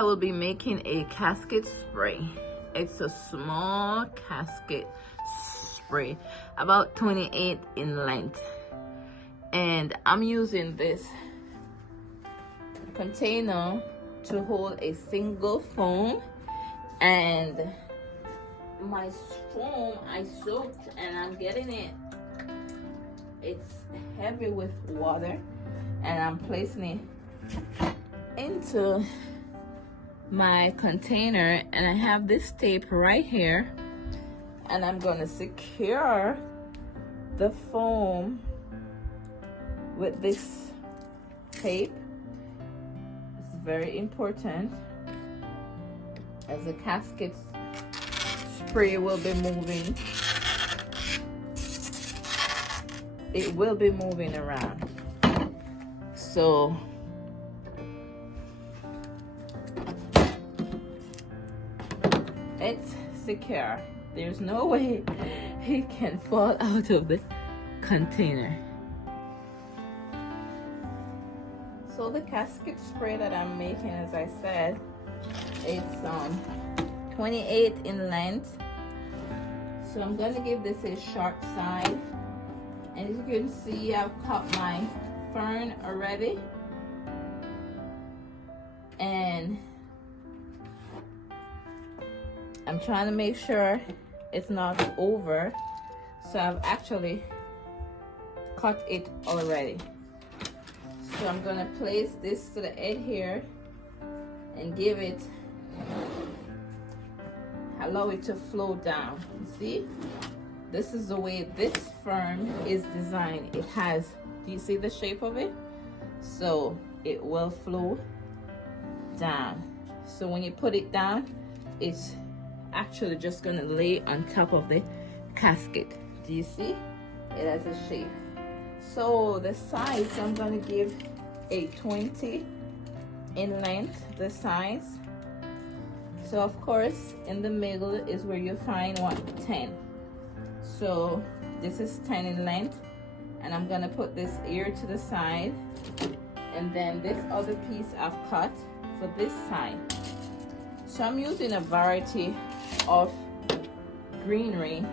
I will be making a casket spray. It's a small casket spray, about 28 in length. And I'm using this container to hold a single foam, and my foam I soaked, and I'm getting it, it's heavy with water, and I'm placing it into my container, and I have this tape right here, and I'm gonna secure the foam with this tape. It's very important, as the casket spray will be moving. It will be moving around, so it's secure. There's no way it can fall out of the container. So the casket spray that I'm making, as I said, it's 28 in length. So I'm gonna give this a sharp side. And as you can see, I've cut my fern already. And I'm trying to make sure it's not over. So I've actually cut it already. So I'm gonna place this to the edge here and give it, allow it to flow down. You see? This is the way this fern is designed. It has, do you see the shape of it? So it will flow down. So when you put it down, it's actually just gonna lay on top of the casket. Do you see? It has a shape. So the size, I'm gonna give a 20 in length, the size. So of course, in the middle is where you find what, 10. So this is 10 in length, and I'm gonna put this ear to the side, and then this other piece I've cut for this side. So I'm using a variety of greenery.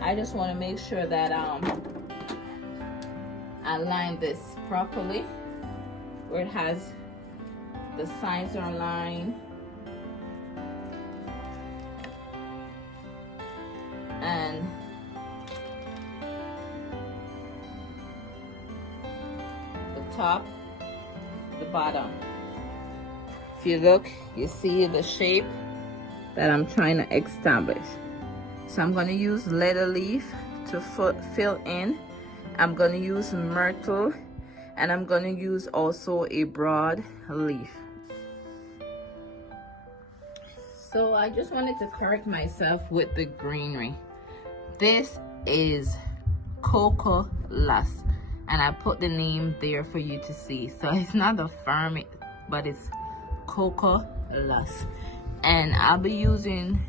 I just want to make sure that I line this properly, where it has the sides are aligned, and the top, the bottom. If you look, you see the shape that I'm trying to establish. So I'm going to use leather leaf to fill in. I'm going to use myrtle, and I'm going to use also a broad leaf. So I just wanted to correct myself with the greenery. This is Cocoa Lush, and I put the name there for you to see. So it's not a firm, but it's Cocoa Lush. And I'll be using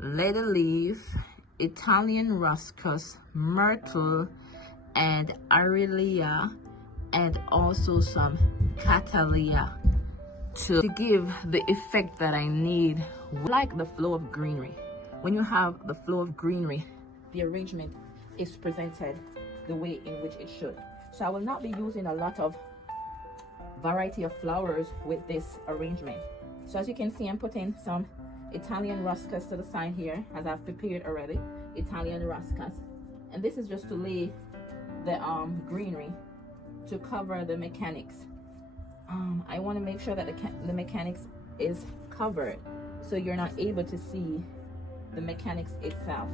leather leaf, Italian ruscus, myrtle, and Aurelia, and also some Catalia to give the effect that I need. Like the flow of greenery. When you have the flow of greenery, the arrangement is presented the way in which it should. So I will not be using a lot of variety of flowers with this arrangement. So as you can see, I'm putting some Italian ruscus to the side here, as I've prepared already, Italian ruscus. And this is just to lay the greenery to cover the mechanics. I want to make sure that the mechanics is covered, so you're not able to see the mechanics itself.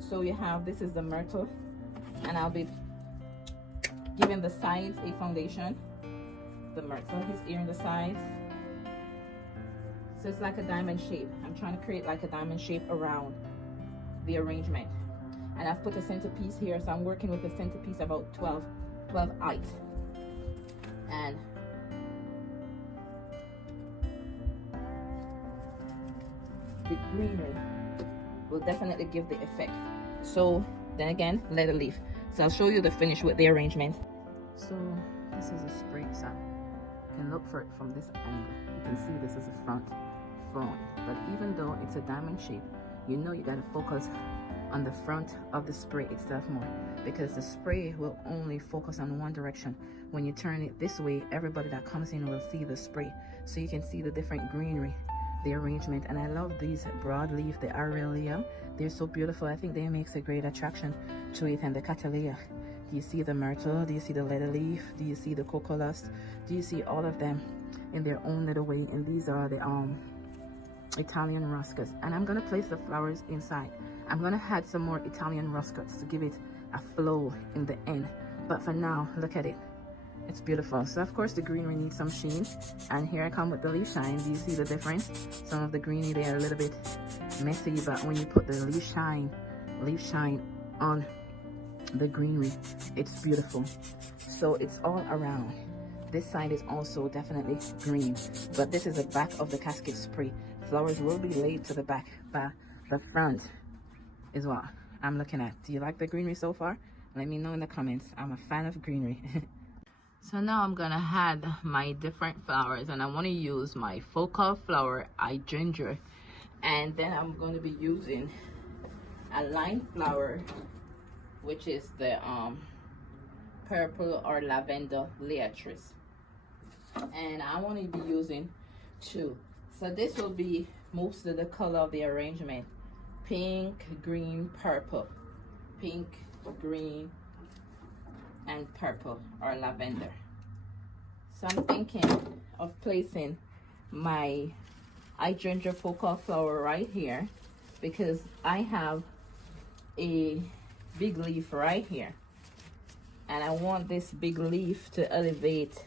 So you have, this is the myrtle, and I'll be giving the sides a foundation. The myrtle, his ear on the sides. So it's like a diamond shape. I'm trying to create like a diamond shape around the arrangement. And I've put a centerpiece here, so I'm working with a centerpiece about 12 height. And the greenery will definitely give the effect. So then again, leather leaf. So I'll show you the finish with the arrangement. So this is a spray, so can look for it from this angle. You can see this is the front flowing, but even though it's a diamond shape, you know you got to focus on the front of the spray itself more, because the spray will only focus on one direction. When you turn it this way, everybody that comes in will see the spray, so you can see the different greenery, the arrangement. And I love these broadleaf, the Aurelia. They're so beautiful. I think they makes a great attraction to it. And the Catalea, do you see the myrtle? Do you see the leather leaf? Do you see the cocolus? Do you see all of them in their own little way? And these are the Italian ruscas, and I'm gonna place the flowers inside. I'm gonna add some more Italian ruscas to give it a flow in the end, but for now, look at it, it's beautiful. So of course the greenery needs some sheen, and here I come with the leaf shine. Do you see the difference? Some of the greenery, they are a little bit messy, but when you put the leaf shine on the greenery, it's beautiful. So it's all around. This side is also definitely green, but this is the back of the casket spray. Flowers will be laid to the back, but the front is what I'm looking at. Do you like the greenery so far? Let me know in the comments. I'm a fan of greenery. So now I'm gonna add my different flowers, and I want to use my focal flower hydrangea, and then I'm going to be using a line flower, which is the purple or lavender Leatrice, and I want to be using two. So this will be most of the color of the arrangement: pink, green, purple, pink, green, and purple or lavender. So I'm thinking of placing my hydrangea focal flower right here, because I have a big leaf right here, and I want this big leaf to elevate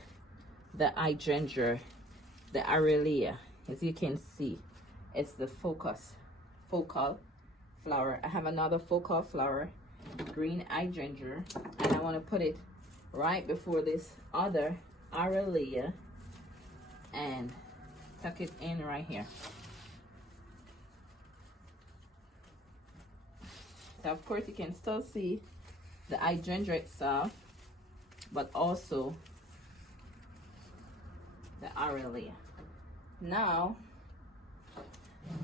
the hydrangea, the Aurelia. As you can see, it's the focal flower. I have another focal flower, green hydrangea, and I want to put it right before this other Aurelia and tuck it in right here. So of course you can still see the hydrangea itself, but also the Aurelia. Now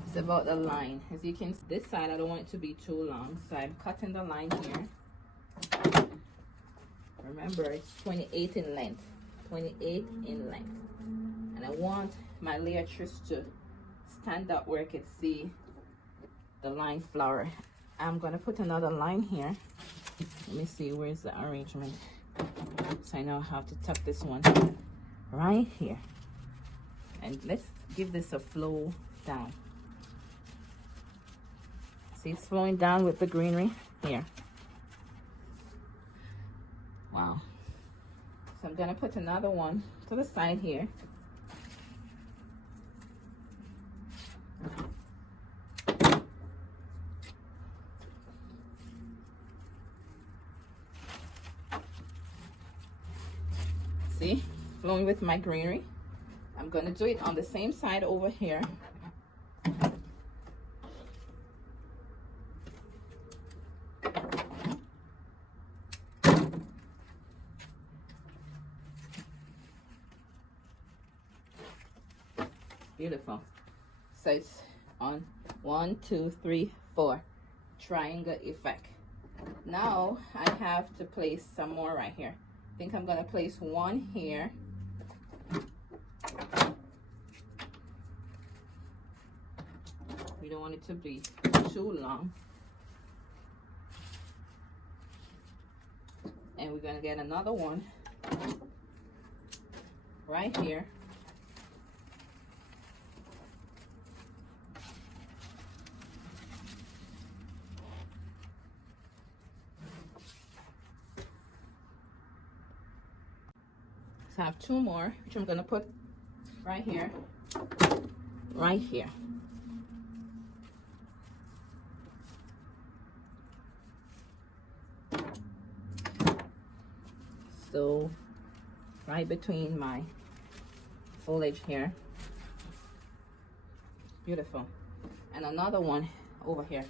it's about the line. As you can see, this side I don't want it to be too long, so I'm cutting the line here. Remember, it's 28 in length, 28 in length, and I want my Leatrice to stand up where I can see the line flower. I'm gonna put another line here. Let me see, where's the arrangement? So I know how to tuck this one right here. And let's give this a flow down. See, it's flowing down with the greenery here. Wow. So I'm gonna put another one to the side here. See, flowing with my greenery. I'm gonna do it on the same side over here. Beautiful. So it's on 1, 2, 3, 4 triangle effect. Now I have to place some more right here. I think I'm gonna place one here. We don't want it to be too long. And we're gonna get another one right here. So I have two more, which I'm gonna put right here, right here. So right between my foliage here. Beautiful. And another one over here.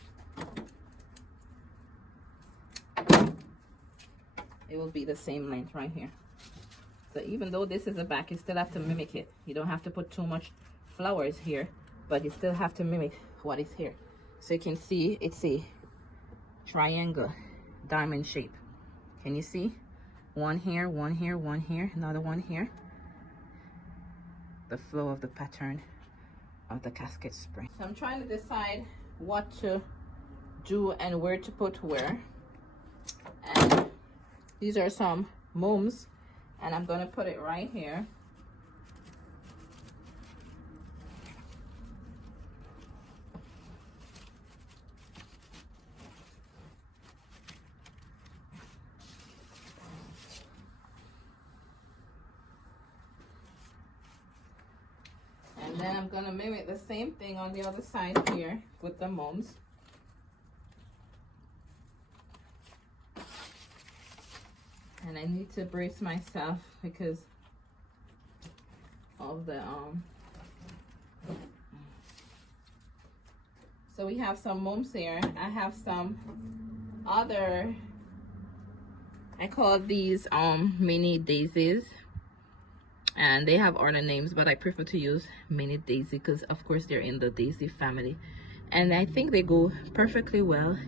It will be the same length right here. So even though this is a back, you still have to mimic it. You don't have to put too much flowers here, but you still have to mimic what is here. So you can see it's a triangle, diamond shape. Can you see? One here, one here, one here, another one here. The flow of the pattern of the casket spring. So I'm trying to decide what to do and where to put where. And these are some mums, and I'm gonna put it right here. And then I'm gonna mimic the same thing on the other side here with the mums. And I need to brace myself because of the so we have some mums here. I have some other, I call these mini daisies, and they have other names, but I prefer to use mini daisy because of course they're in the daisy family, and I think they go perfectly well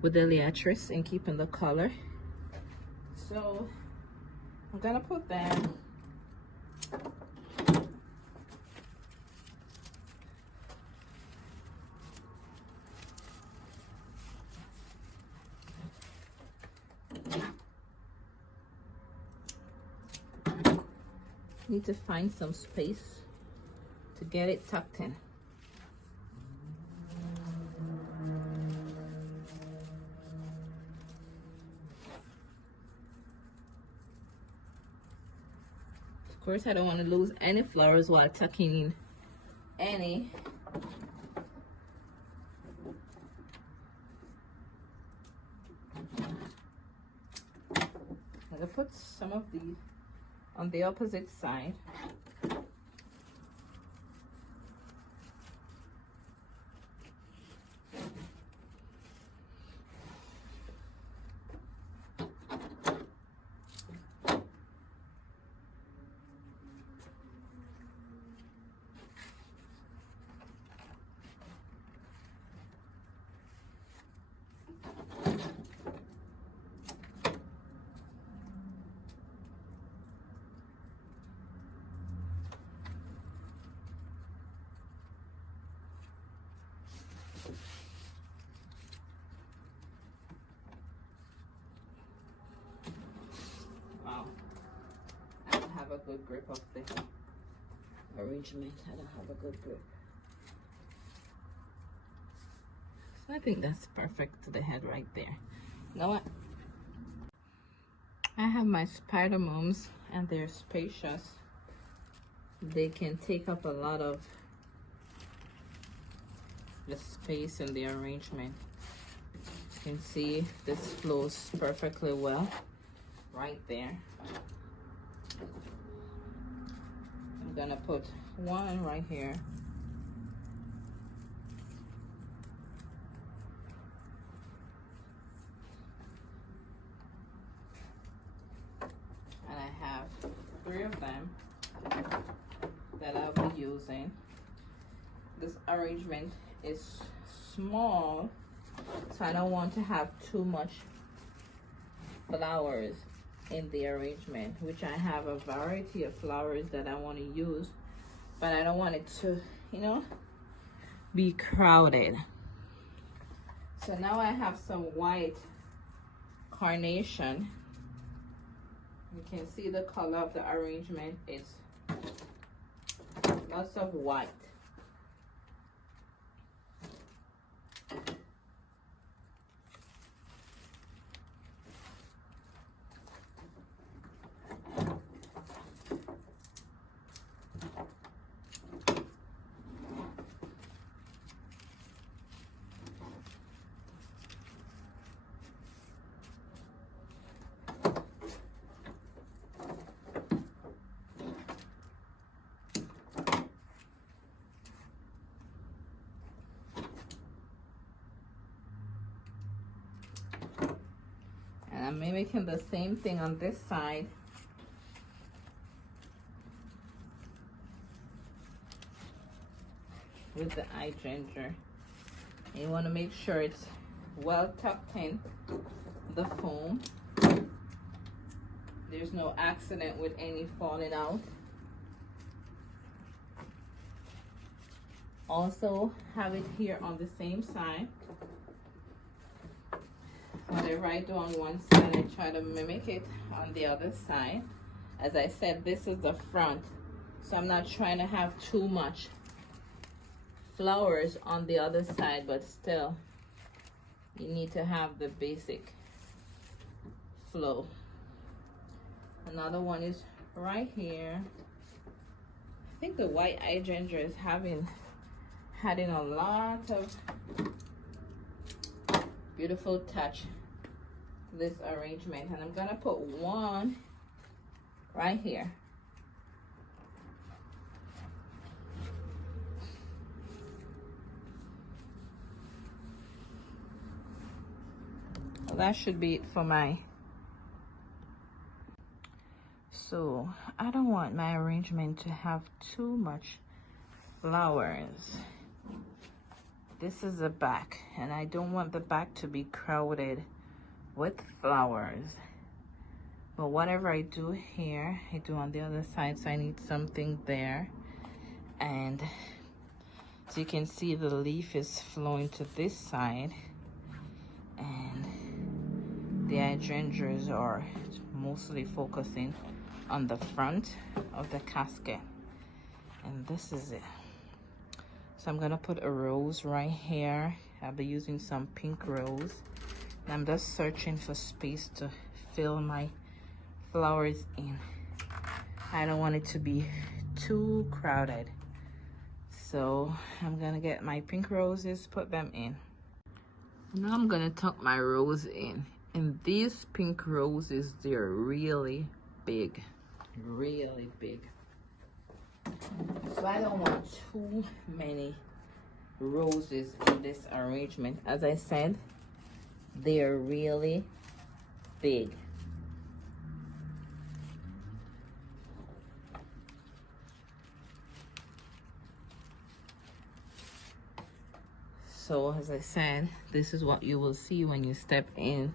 with the liatris in keeping the color. So I'm gonna put them need to find some space to get it tucked in. Of course, I don't want to lose any flowers while tucking in any. I'm gonna put some of these on the opposite side. Wow, I don't have a good grip of the arrangement. I don't have a good grip. So I think that's perfect to the head right there. You know what? I have my spider mums, and they're spacious. They can take up a lot of the space in the arrangement. You can see this flows perfectly well right there. I'm gonna put one right here. And I have 3 of them that I'll be using. This arrangement is small, so I don't want to have too much flowers in the arrangement, which I have a variety of flowers that I want to use, but I don't want it to, you know, be crowded. So now I have some white carnation. You can see the color of the arrangement. It's lots of white. I'm mimicking the same thing on this side. with the hydrangea. And you want to make sure it's well tucked in the foam. There's no accident with any falling out. Also have it here on the same side. Whatever I do on one side, I try to mimic it on the other side. As I said, this is the front, so I'm not trying to have too much flowers on the other side, but still you need to have the basic flow. Another one is right here. I think the white hydrangea is adding a lot of beautiful touch to this arrangement, and I'm gonna put one right here. Well, that should be it for my. So I don't want my arrangement to have too much flowers. This is the back, and I don't want the back to be crowded with flowers. But whatever I do here, I do on the other side, so I need something there. And so you can see the leaf is flowing to this side, and the hydrangeas are mostly focusing on the front of the casket. And this is it. So I'm gonna put a rose right here. I'll be using some pink rose. And I'm just searching for space to fill my flowers in. I don't want it to be too crowded. So I'm gonna get my pink roses, put them in. Now I'm gonna tuck my rose in. And these pink roses, they're really big. Really big. So I don't want too many roses in this arrangement. As I said, they're really big. So as I said, this is what you will see when you step in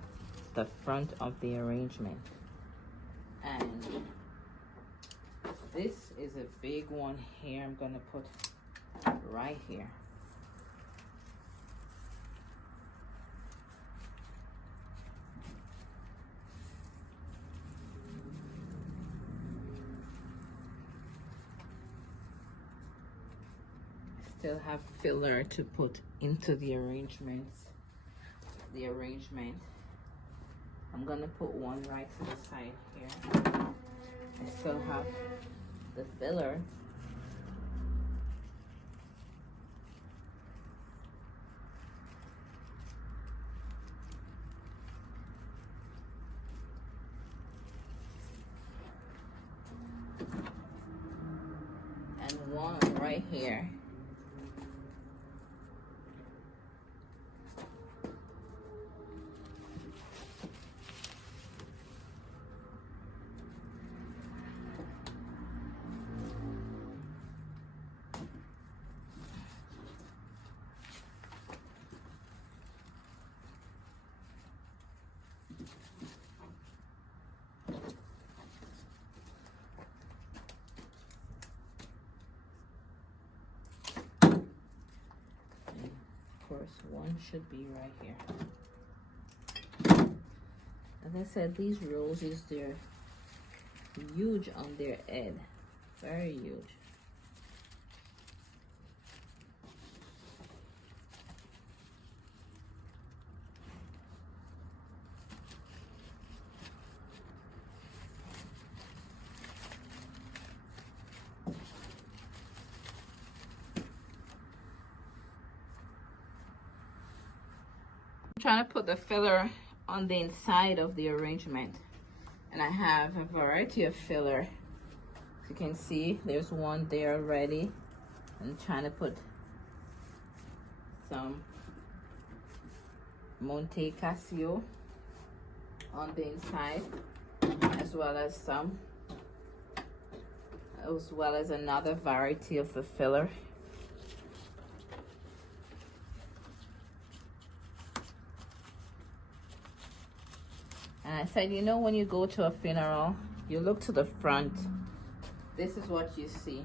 the front of the arrangement. And this is a big one here. I'm gonna put right here. Still have filler to put into the arrangement. I'm gonna put one right to the side here. I still have the filler. And one right here. One should be right here. As I said, these roses, they're huge on their head, very huge. Trying to put the filler on the inside of the arrangement, and I have a variety of filler. As you can see, there's one there already. I'm trying to put some Monte Casio on the inside, as well as another variety of the filler. And I said, you know, when you go to a funeral, you look to the front. This is what you see.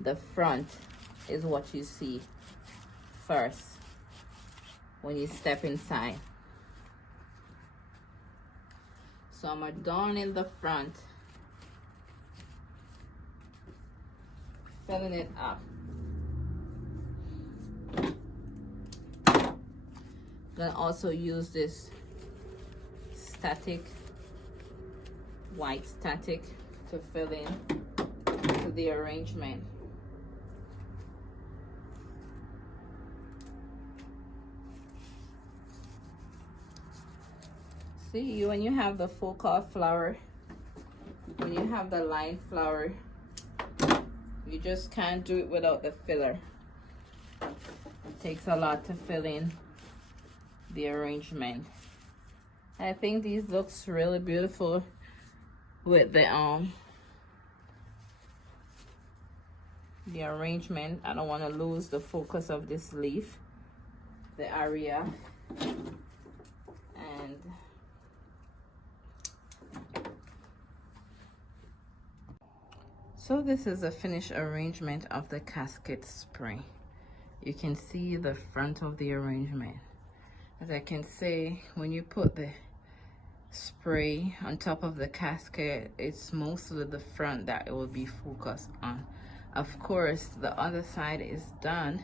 The front is what you see first when you step inside. So I'm adorning the front, filling it up. I'm gonna also use this static, white static, to fill in to the arrangement. See, when you have the full cut flower, when you have the line flower, you just can't do it without the filler. It takes a lot to fill in the arrangement. I think these looks really beautiful with the arrangement. I don't want to lose the focus of this leaf, the area, and so this is a finished arrangement of the casket spray. You can see the front of the arrangement. As I can say, when you put the spray on top of the casket, it's mostly the front that it will be focused on. Of course, the other side is done,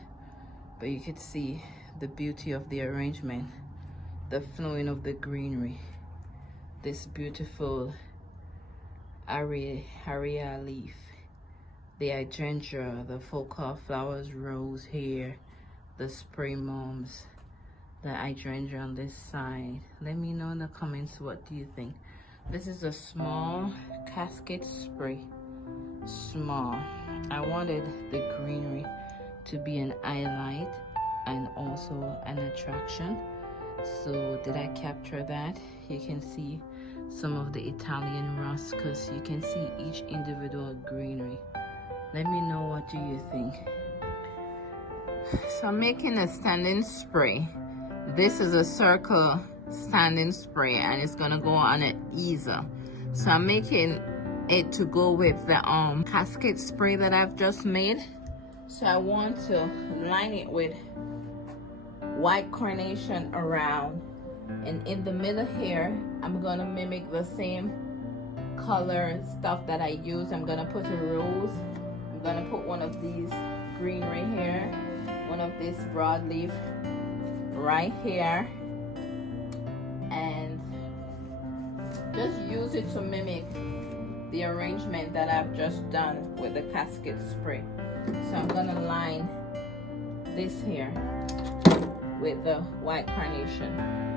but you can see the beauty of the arrangement, the flowing of the greenery, this beautiful area leaf, the hydrangea, the focal flowers, rose here, the spray mums, the hydrangea on this side. Let me know in the comments, what do you think? This is a small casket spray, small. I wanted the greenery to be an highlight and also an attraction. So did I capture that? You can see some of the Italian rust, because you can see each individual greenery. Let me know, what do you think? So I'm making a standing spray. This is a circle standing spray, and it's gonna go on an easel. So I'm making it to go with the casket spray that I've just made. So I want to line it with white carnation around, and in the middle here I'm gonna mimic the same color stuff that I use. I'm gonna put a rose, I'm gonna put one of these greenery here, one of this broadleaf right here, and just use it to mimic the arrangement that I've just done with the casket spray. So I'm gonna line this here with the white carnation.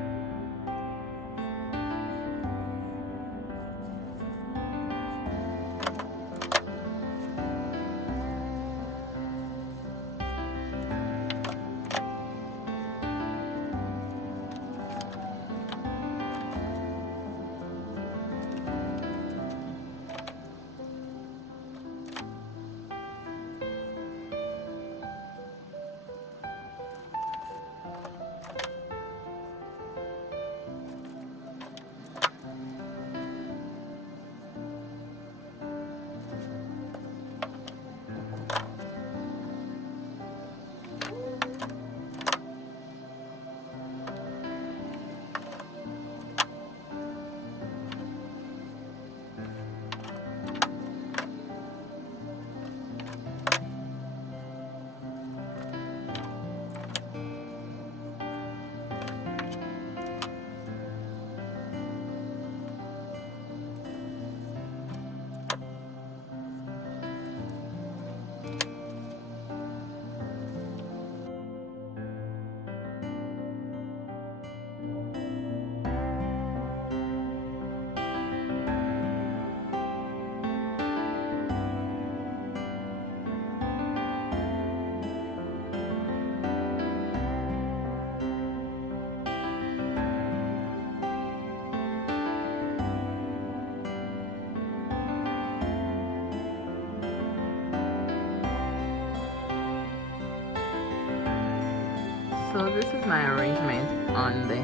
So this is my arrangement on the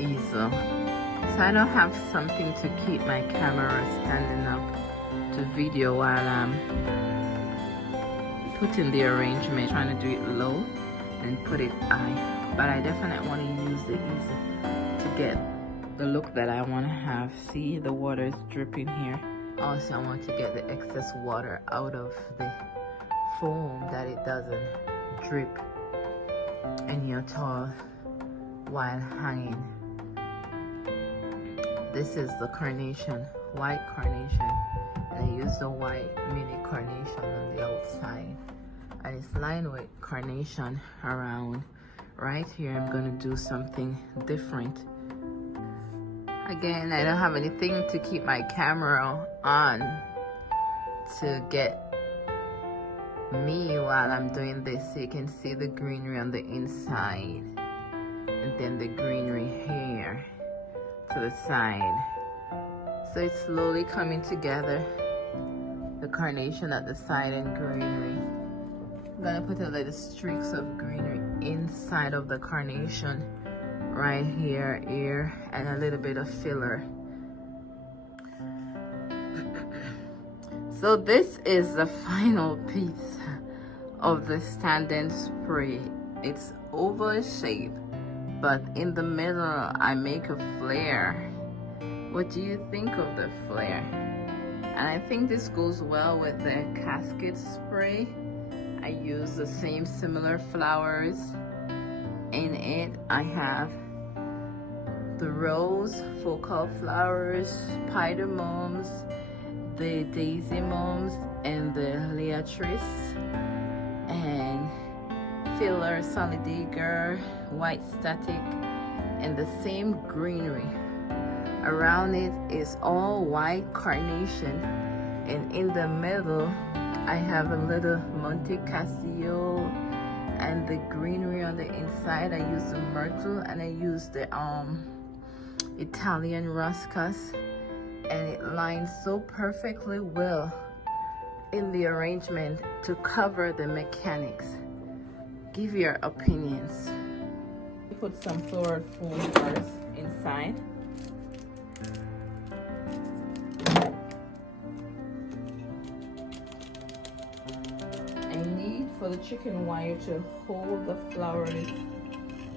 easel. So I don't have something to keep my camera standing up to video while I'm putting the arrangement, trying to do it low and put it high. But I definitely want to use the easel to get the look that I want to have. See, the water is dripping here. Also, I want to get the excess water out of the foam, that it doesn't drip in your towel while hanging. This is the Carnation, white Carnation, and I use the white mini Carnation on the outside, and it's lined with Carnation around. Right here I'm gonna do something different. Again, I don't have anything to keep my camera on to get me while I'm doing this, so you can see the greenery on the inside and then the greenery here to the side. So it's slowly coming together, the Carnation at the side and greenery. I'm gonna put a little streaks of greenery inside of the Carnation right here, and a little bit of filler. So this is the final piece of the stand-in spray. It's oval shape, but in the middle I make a flare. What do you think of the flare? And I think this goes well with the casket spray. I use the same similar flowers in it. I have the rose focal flowers, spider mums, the daisy mums, and the leatrice, and filler, solidager, white static, and the same greenery. Around it is all white Carnation, and in the middle I have a little Monte Cassio, and the greenery on the inside I use the myrtle, and I use the Italian ruscus, and it lines so perfectly well in the arrangement to cover the mechanics. Give your opinions. Put some floral foam first inside. I need for the chicken wire to hold the flowers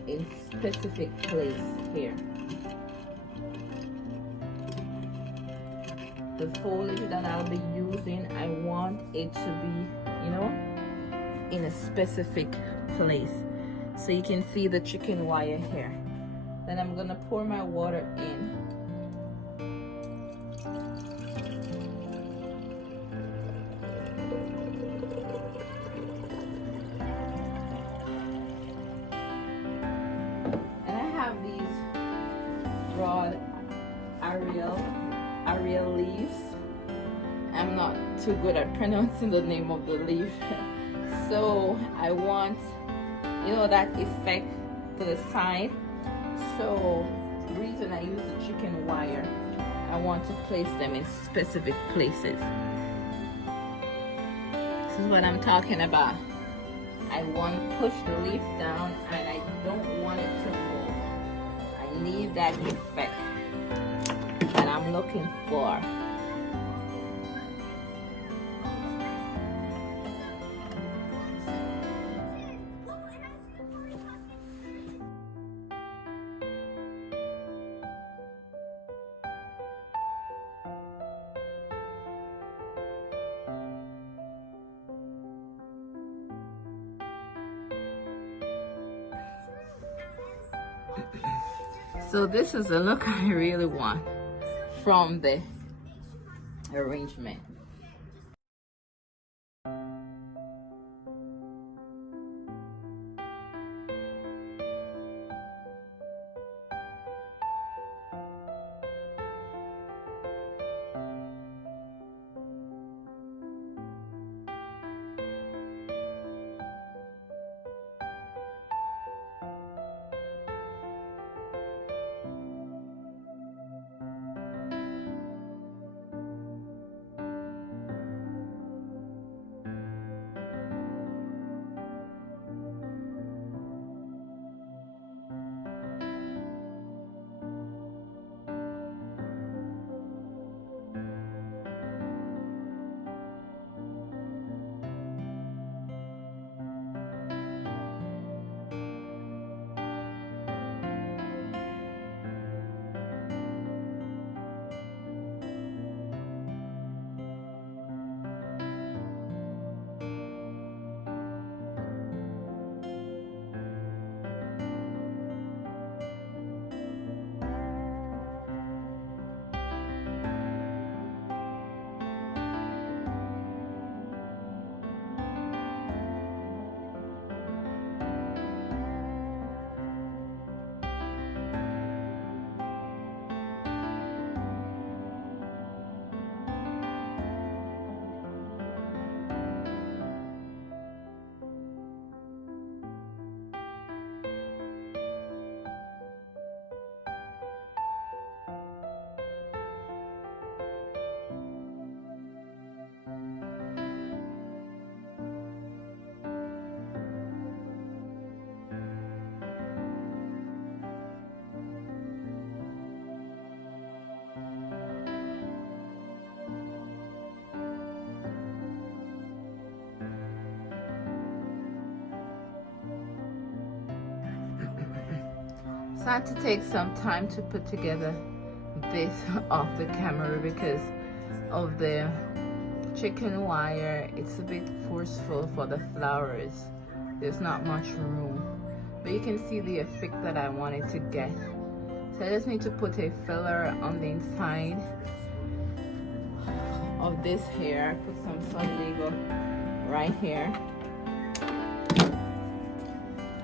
in specific place here. The foliage that I'll be using, I want it to be, you know, in a specific place. So you can see the chicken wire here. Then I'm gonna pour my water in. And I have these broad Ariel leaves. I'm not too good at pronouncing the name of the leaf. So I want, you know, that effect to the side. So the reason I use the chicken wire, I want to place them in specific places. This is what I'm talking about. I want to push the leaf down, and I don't want it to move. I need that effect that I'm looking for. So this is the look I really want from the arrangement. I had to take some time to put together this off the camera because of the chicken wire. It's a bit forceful for the flowers. There's not much room, but you can see the effect that I wanted to get. So I just need to put a filler on the inside of this here. Put some Solidago right here,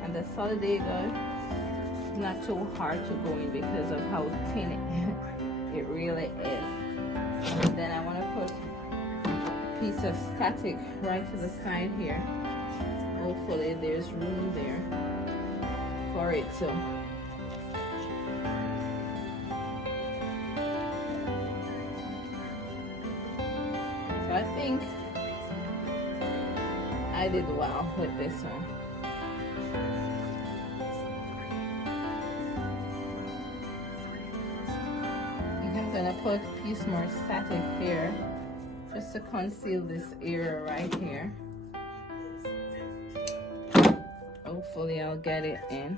and the Solidago is not too hard to go in because of how thin it really is. And then I want to put a piece of static right to the side here. Hopefully there's room there for it to. So I think I did well with this one. I'm gonna put a piece more static here just to conceal this area right here. Hopefully I'll get it in.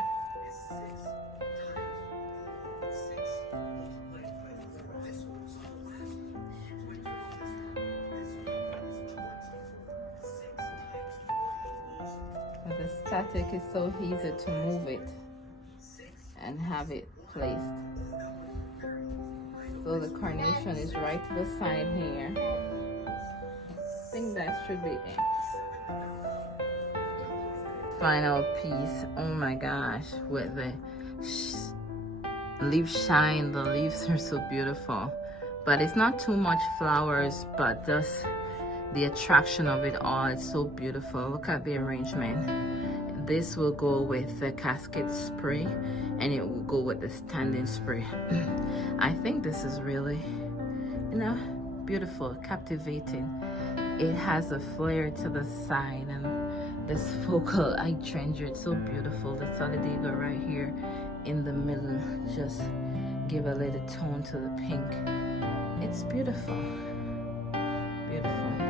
But the static is so easy to move it and have it placed. So the carnation is right to the side here. I think that should be it. Final piece. Oh my gosh, with the leaf shine. The leaves are so beautiful, but it's not too much flowers, but just the attraction of it all. It's so beautiful. Look at the arrangement. This will go with the casket spray, and it will go with the standing spray. I think this is really, you know, beautiful, captivating. It has a flare to the side, and this focal hydrangea, it's so beautiful. The Solidago right here in the middle just give a little tone to the pink. It's beautiful, beautiful.